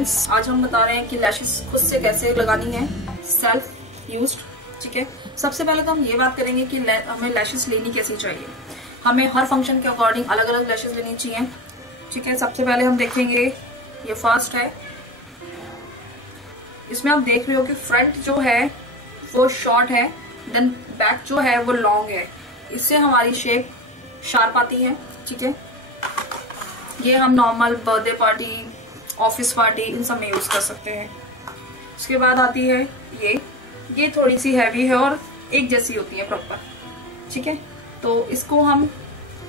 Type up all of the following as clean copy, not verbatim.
Friends, आज हम बता रहे हैं कि लैशेस खुद से कैसे लगानी है, सेल्फ यूज्ड। ठीक है, सबसे पहले तो हम ये बात करेंगे कि हमें लैशेस लेनी कैसी चाहिए। हमें हर फंक्शन के अकॉर्डिंग अलग अलग लैशेस लेनी चाहिए। ठीक है, सबसे पहले हम देखेंगे, ये फर्स्ट है। इसमें आप देख रहे हो कि फ्रंट जो है वो शॉर्ट है, देन बैक जो है वो लॉन्ग है। इससे हमारी शेप शार्प आती है। ठीक है, ये हम normal birthday party, office party, इन सब में यूज कर सकते हैं। उसके बाद आती है ये थोड़ी सी हैवी है और एक जैसी होती है प्रॉपर। ठीक है, तो इसको हम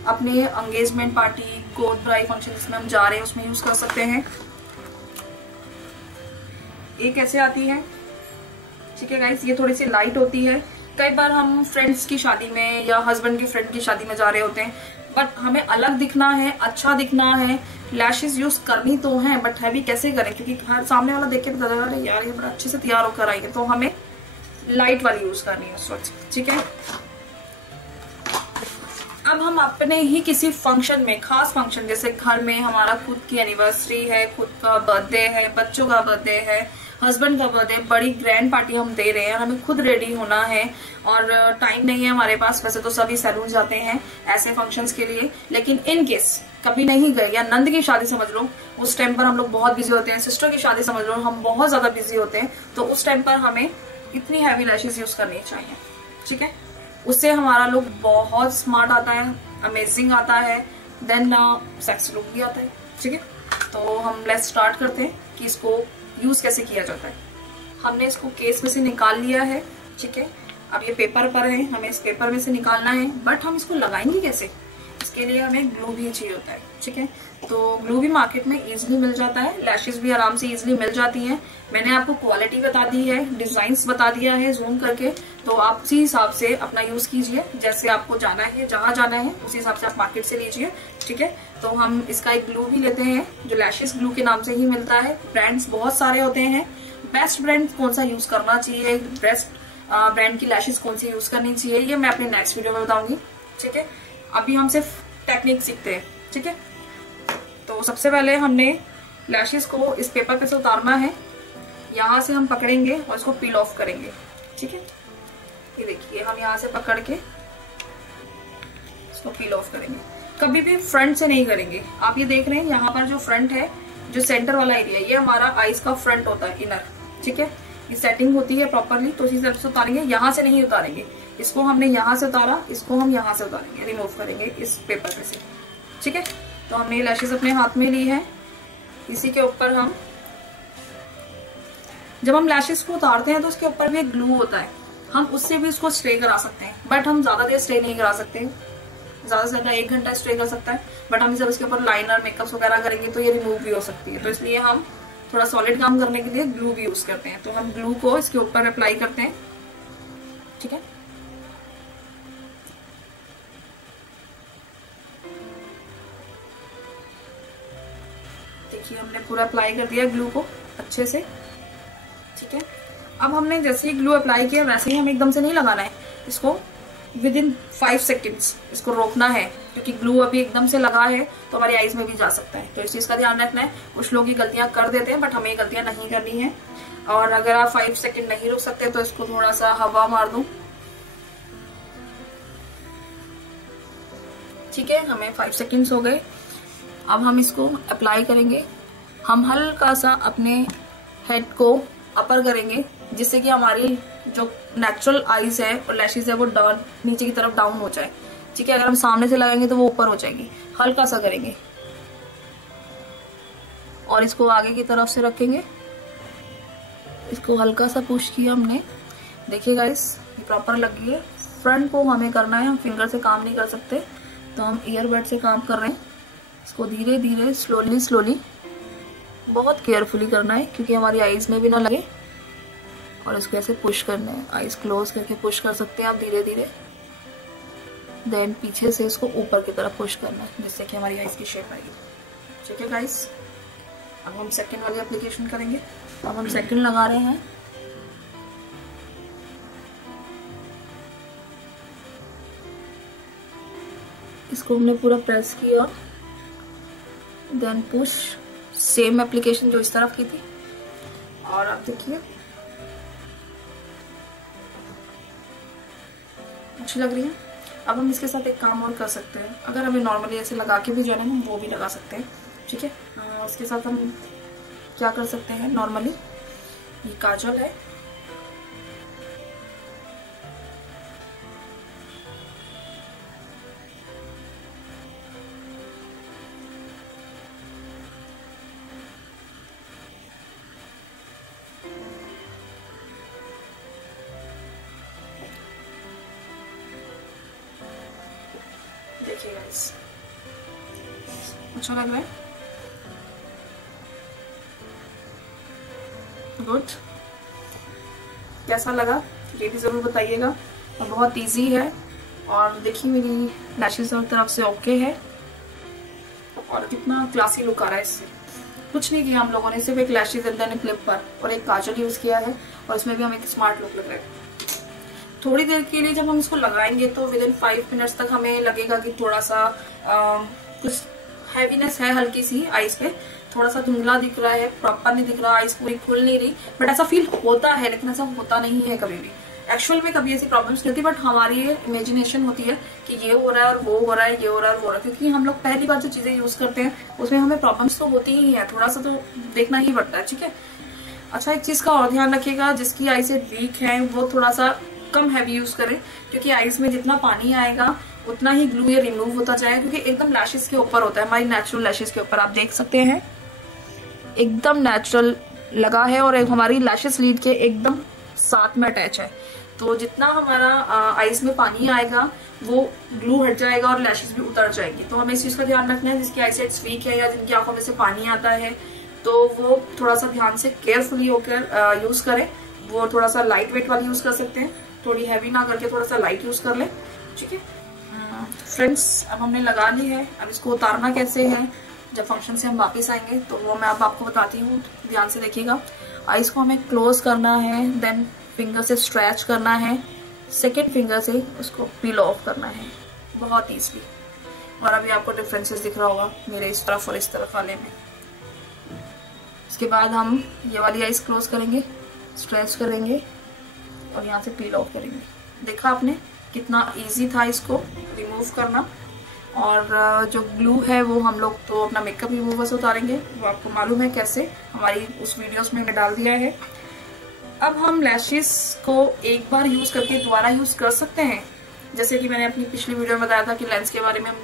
अपने एंगेजमेंट पार्टी, कोट ब्राइड फंक्शन जिसमें हम जा रहे हैं उसमें यूज कर सकते हैं। ये कैसे आती है? ठीक है गाइस, ये थोड़ी सी लाइट होती है। कई बार हम फ्रेंड्स की शादी में या हस्बैंड की फ्रेंड की शादी में जा रहे होते हैं, बट हमें अलग दिखना है, अच्छा दिखना है, लैशेस यूज करनी तो है, बट हैवी कैसे करें? क्योंकि हर सामने वाला देख के पता चला अरे यार ये बड़ा अच्छे से तैयार होकर आई है, तो हमें लाइट वाली यूज करनी है उस वक्त। ठीक है, अब हम अपने ही किसी फंक्शन में, खास फंक्शन जैसे घर में हमारा खुद की एनिवर्सरी है, खुद का बर्थडे है, बच्चों का बर्थडे है, हस्बैंड का बर्थडे, बड़ी ग्रैंड पार्टी हम दे रहे हैं, हमें खुद रेडी होना है और टाइम नहीं है हमारे पास। वैसे तो सभी सैलून जाते हैं ऐसे फंक्शंस के लिए, लेकिन इन केस कभी नहीं गए, या नंद की शादी समझ लो, उस टाइम पर हम लोग बहुत बिजी होते हैं, सिस्टर की शादी समझ लो हम बहुत ज्यादा बिजी होते हैं, तो उस टाइम पर हमें इतनी हैवी लैशेस यूज करनी चाहिए। ठीक है, उससे हमारा लुक बहुत स्मार्ट आता है, अमेजिंग आता है, देन सेक्सी लुक भी आता है। ठीक है, तो हम लेट्स स्टार्ट करते हैं कि इसको यूज कैसे किया जाता है। हमने इसको केस में से निकाल लिया है। ठीक है, अब ये पेपर पर है, हमें इस पेपर में से निकालना है, बट हम इसको लगाएंगे कैसे? इसके लिए हमें ग्लू भी चाहिए होता है। ठीक है, तो ग्लू भी मार्केट में इजीली मिल जाता है, लैशेस भी आराम से इजीली मिल जाती हैं। मैंने आपको क्वालिटी बता दी है, डिजाइन्स बता दिया है जूम करके, तो आप उसी हिसाब से अपना यूज कीजिए, जैसे आपको जाना है, जहां जाना है उसी हिसाब से आप मार्केट से लीजिए। ठीक है, तो हम इसका एक ग्लू भी लेते हैं जो लैशेस ग्लू के नाम से ही मिलता है। ब्रांड्स बहुत सारे होते हैं, बेस्ट ब्रांड कौन सा यूज करना चाहिए, बेस्ट ब्रांड की लैशेस कौन सी यूज करनी चाहिए, ये मैं अपने नेक्स्ट वीडियो में बताऊंगी। ठीक है, अभी हम सिर्फ टेक्निक सीखते हैं। ठीक है, तो सबसे पहले हमने लैशेस को इस पेपर पे से उतारना है, यहाँ से हम पकड़ेंगे और इसको पील ऑफ करेंगे। ठीक है, ये देखिए हम यहाँ से पकड़ के इसको पील ऑफ करेंगे। कभी भी फ्रंट से नहीं करेंगे। आप ये देख रहे हैं यहाँ पर जो फ्रंट है, जो सेंटर वाला एरिया, ये हमारा आईज का फ्रंट होता है, इनर। ठीक है, ये सेटिंग होती है प्रॉपरली, तो इसी तरह से उतारेंगे, यहाँ से नहीं उतारेंगे। इसको हमने यहाँ से उतारा, इसको हम यहाँ से उतारेंगे, रिमूव करेंगे इस पेपर पे से। ठीक है, तो हमने ये लैशेस अपने हाथ में ली है, इसी के ऊपर हम, जब हम लैशेस को उतारते हैं तो उसके ऊपर भी एक ग्लू होता है, हम उससे भी उसको स्टे करा सकते हैं, बट हम ज्यादा देर स्टे नहीं करा सकते, ज्यादा से ज्यादा 1 घंटा स्टे कर सकता है, बट हम जब इसके ऊपर लाइनर, मेकअप वगैरह करेंगे तो ये रिमूव भी हो सकती है, तो इसलिए हम थोड़ा सॉलिड काम करने के लिए ग्लू भी यूज करते हैं। तो हम ग्लू को इसके ऊपर अप्लाई करते हैं। ठीक है, देखिए हमने पूरा अप्लाई कर दिया ग्लू को अच्छे से। ठीक है, अब हमने जैसे ही ग्लू अप्लाई किया वैसे ही हमें एकदम से नहीं लगाना है, इसको विद इन 5 सेकेंड्स इसको रोकना है, क्योंकि ग्लू अभी एकदम से लगा है तो हमारी आईज में भी जा सकता है, तो इस चीज का ध्यान रखना है। कुछ लोग ये गलतियां कर देते हैं, बट हमें ये गलतियां नहीं करनी है। और अगर आप 5 सेकेंड नहीं रुक सकते तो इसको थोड़ा सा हवा मार दो। ठीक है, हमें 5 सेकेंड्स हो गए। अब हम इसको अप्लाई करेंगे। हम हल्का सा अपने हेड को अपर करेंगे, जिससे कि हमारी जो नेचुरल आईज है और लैशेस है वो डाउन, नीचे की तरफ डाउन हो जाए। ठीक है, अगर हम सामने से लगाएंगे तो वो ऊपर हो जाएगी। हल्का सा करेंगे और इसको आगे की तरफ से रखेंगे, इसको हल्का सा पुश किया हमने। देखिए गाइस, ये प्रॉपर लग गई है। फ्रंट को हमें करना है, हम फिंगर से काम नहीं कर सकते, तो हम ईयरबड से काम कर रहे हैं। इसको धीरे धीरे, स्लोली बहुत केयरफुली करना है, क्योंकि हमारी आईज में भी ना लगे, और इसको ऐसे पुश करना है। आईज क्लोज करके पुश कर सकते हैं आप धीरे धीरे, देन पीछे से इसको ऊपर की तरफ पुश करना है, जिससे कि हमारी आईज की शेप आएगी। ठीक है गाइस, अब हम सेकंड वाली एप्लीकेशन करेंगे। अब हम सेकंड लगा रहे हैं। इसको हमने पूरा प्रेस किया, देन पुश सेम एप्लीकेशन जो इस तरफ की थी। और अब देखिए अच्छी लग रही है। अब हम इसके साथ एक काम और कर सकते हैं, अगर हमें नॉर्मली ऐसे लगा के भी जो है ना वो भी लगा सकते हैं, ठीक है। इसके साथ हम क्या कर सकते हैं, नॉर्मली ये काजल है, देखिए गाइस अच्छा लग रहा है, गुड। कैसा लगा ये भी जरूर बताइएगा। और बहुत इजी है, और देखिए मेरी लैशेस हर तरफ से ओके है, और कितना क्लासी लुक आ रहा है इससे। कुछ नहीं किया हम लोगों ने, सिर्फ एक लैशेस अंदर ने क्लिप पर और एक काजल यूज किया है, और इसमें भी हमें एक स्मार्ट लुक लग रहा है। थोड़ी देर के लिए जब हम इसको लगाएंगे तो विद इन 5 मिनट्स तक हमें लगेगा कि थोड़ा सा कुछ हैवीनेस है हल्की सी आईज पे, थोड़ा सा धुंधला दिख रहा है, प्रॉपर नहीं दिख रहा, आईज पूरी खुल नहीं रही, बट ऐसा फील होता है, लेकिन ऐसा होता नहीं है कभी भी। एक्चुअल में कभी ऐसी प्रॉब्लम्स नहीं होती, बट हमारी इमेजिनेशन होती है कि ये हो रहा है और वो हो रहा है, ये हो रहा है और वो हो रहा है, क्योंकि हम लोग पहली बार जो चीजें यूज करते हैं उसमें हमें प्रॉब्लम्स तो होती ही है, थोड़ा सा तो देखना ही पड़ता है, ठीक है। अच्छा, एक चीज का और ध्यान रखिएगा, जिसकी आईज वीक है वो थोड़ा सा कम हैवी यूज करें, क्योंकि आईज में जितना पानी आएगा उतना ही ग्लू ये रिमूव होता जाएगा, क्योंकि एकदम लैशेस के ऊपर होता है, हमारी नेचुरल लैशेस के ऊपर। आप देख सकते हैं एकदम नेचुरल लगा है, और हमारी लैशेस लीड के एकदम साथ में अटैच है, तो जितना हमारा आईज में पानी आएगा वो ग्लू हट जाएगा और लैशेस भी उतर जाएगी। तो हमें इस चीज का ध्यान रखना है, जिसकी आईसाइट वीक है या जिनकी आंखों में से पानी आता है, तो वो थोड़ा सा ध्यान से केयरफुली होकर यूज करें। वो थोड़ा सा लाइट वेट वाली यूज कर सकते हैं, थोड़ी हैवी ना करके थोड़ा सा लाइट यूज कर ले, ठीक है। फ्रेंड्स, अब हमने लगा ली है, अब इसको उतारना कैसे है, जब फंक्शन से हम वापस आएंगे तो वो मैं अब आपको बताती हूँ, ध्यान से देखिएगा। आईज को हमें क्लोज करना है, देन फिंगर से स्ट्रेच करना है, सेकेंड फिंगर से उसको पील ऑफ करना है, बहुत ईजली। और अभी आपको डिफरेंसेस दिख रहा होगा मेरे इस तरफ और इस तरफ वाले में। इसके बाद हम ये वाली आईज क्लोज करेंगे, स्ट्रेच करेंगे और यहाँ से पील ऑफ करेंगे। देखा आपने कितना इजी था इसको रिमूव करना। और जो ग्लू है वो हम लोग तो अपना मेकअप रिमूवर से उतारेंगे, वो आपको मालूम है कैसे, हमारी उस वीडियोस में डाल दिया है। अब हम लैशेस को एक बार यूज करके दोबारा यूज कर सकते हैं, जैसे कि मैंने अपनी पिछली वीडियो में बताया था कि लेंस के बारे में हम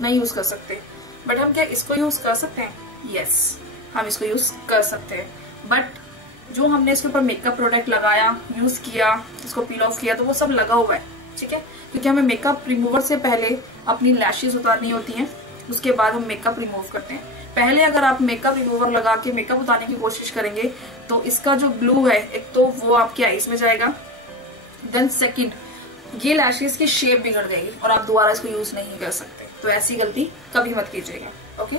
नहीं यूज कर सकते, बट हम क्या इसको यूज कर सकते हैं? यस, हम इसको यूज कर सकते हैं। बट जो हमने इसके ऊपर मेकअप प्रोडक्ट लगाया, यूज किया, इसको पील ऑफ किया, तो वो सब लगा हुआ है, ठीक है। क्योंकि हमें मेकअप रिमूवर से पहले अपनी लैशेस उतारनी होती हैं, उसके बाद हम मेकअप रिमूव करते हैं। पहले अगर आप मेकअप रिमूवर लगा के मेकअप उतारने की कोशिश करेंगे तो इसका जो ग्लू है एक तो वो आपकी आईज में जाएगा, देन सेकंड ये लैशेस की शेप बिगड़ जाएगी और आप दोबारा इसको यूज नहीं कर सकते। तो ऐसी गलती कभी मत कीजिएगा, ओके।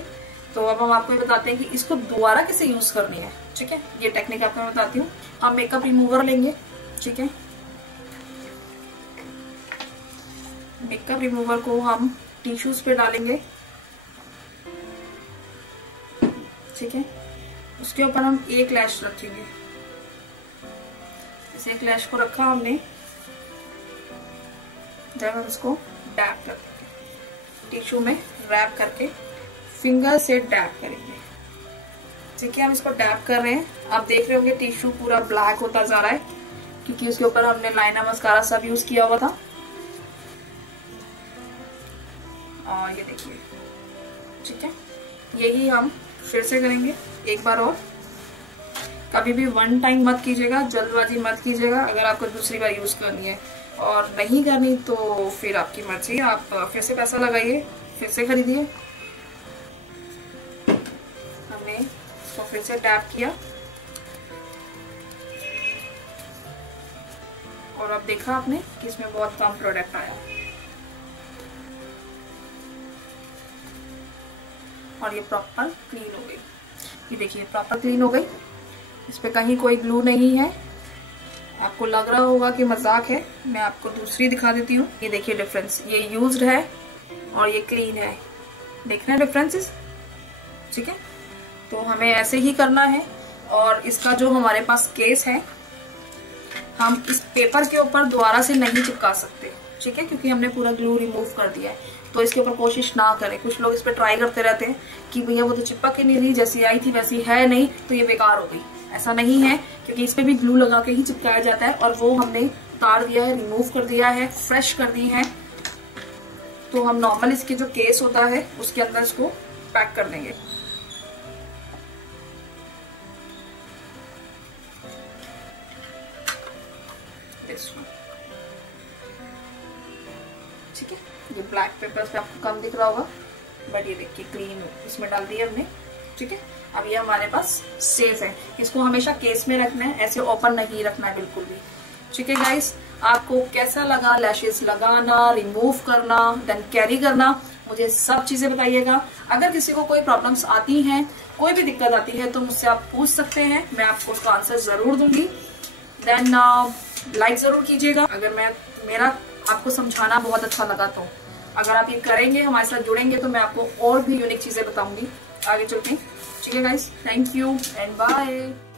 तो अब हम आपको ये बताते हैं कि इसको दोबारा कैसे यूज करनी है, ठीक है। ये टेक्निक आपको मैं बताती हूँ। आप मेकअप रिमूवर लेंगे, ठीक है। मेकअप रिमूवर को हम टिश्यूज पे डालेंगे, ठीक है। उसके ऊपर हम एक लैश रखेंगे, इस एक लैश को रखा हमने, जब हम इसको डैप कर देंगे, टिश्यू में रैप करके फिंगर से डैप करेंगे, ठीक है। हम इसको डैप कर रहे हैं, आप देख रहे होंगे टिश्यू पूरा ब्लैक होता जा रहा है, क्योंकि उसके ऊपर हमने लाइनर मस्कारा सब यूज किया हुआ था। और ये देखिए, ठीक है। यही हम फिर से करेंगे एक बार और। कभी भी वन टाइम मत कीजिएगा, जल्दबाजी मत कीजिएगा। अगर आपको दूसरी बार यूज करनी है और नहीं करनी तो फिर आपकी मर्जी, आप फिर से पैसा लगाइए, फिर से खरीदिए। हमने इसको फिर से टैप किया और अब देखा आपने कि इसमें बहुत कम प्रोडक्ट आया और ये प्रॉपर क्लीन हो गई। ये देखिए प्रॉपर क्लीन हो गई, इस पे कहीं कोई ग्लू नहीं है। आपको लग रहा होगा कि मजाक है, मैं आपको दूसरी दिखा देती हूँ। ये देखिए डिफरेंस, ये यूज्ड है और ये क्लीन है, देख रहे हैं डिफरेंसेस, ठीक है। तो हमें ऐसे ही करना है। और इसका जो हमारे पास केस है, हम इस पेपर के ऊपर दोबारा से नहीं चिपका सकते, ठीक है, क्योंकि हमने पूरा ग्लू रिमूव कर दिया है। तो इसके ऊपर कोशिश ना करें। कुछ लोग इस पर ट्राई करते रहते हैं कि भैया वो तो चिपक ही नहीं रही, जैसी आई थी वैसी है नहीं, तो ये बेकार हो गई। ऐसा नहीं है, क्योंकि इस पे भी ग्लू लगा के ही चिपकाया जाता है, और वो हमने उतार दिया है, रिमूव कर दिया है, फ्रेश कर दी है। तो हम नॉर्मल इसके जो केस होता है उसके अंदर इसको पैक कर देंगे। ठीक है, ये ब्लैक पेपर पे आपको कम दिख रहा होगा, बट ये देखिए ग्रीन इसमें डाल दिया हमने। ठीक है, अब ये हमारे पास सेफ है। इसको हमेशा केस में रखना है, ऐसे ओपन नहीं रखना है बिल्कुल भी। ठीक है गाइस, आपको कैसा लगा लैशेस लगाना, रिमूव करना, देन कैरी करना, मुझे सब चीजें बताइएगा। अगर किसी को कोई प्रॉब्लम्स आती हैं, कोई भी दिक्कत आती है, तो मुझसे आप पूछ सकते हैं, मैं आपको उसका आंसर जरूर दूंगी। देन लाइक जरूर कीजिएगा अगर मेरा आपको समझाना बहुत अच्छा लगा तो। अगर आप ये करेंगे, हमारे साथ जुड़ेंगे, तो मैं आपको और भी यूनिक चीजें बताऊंगी आगे चलते। ठीक है guys, thank you and bye.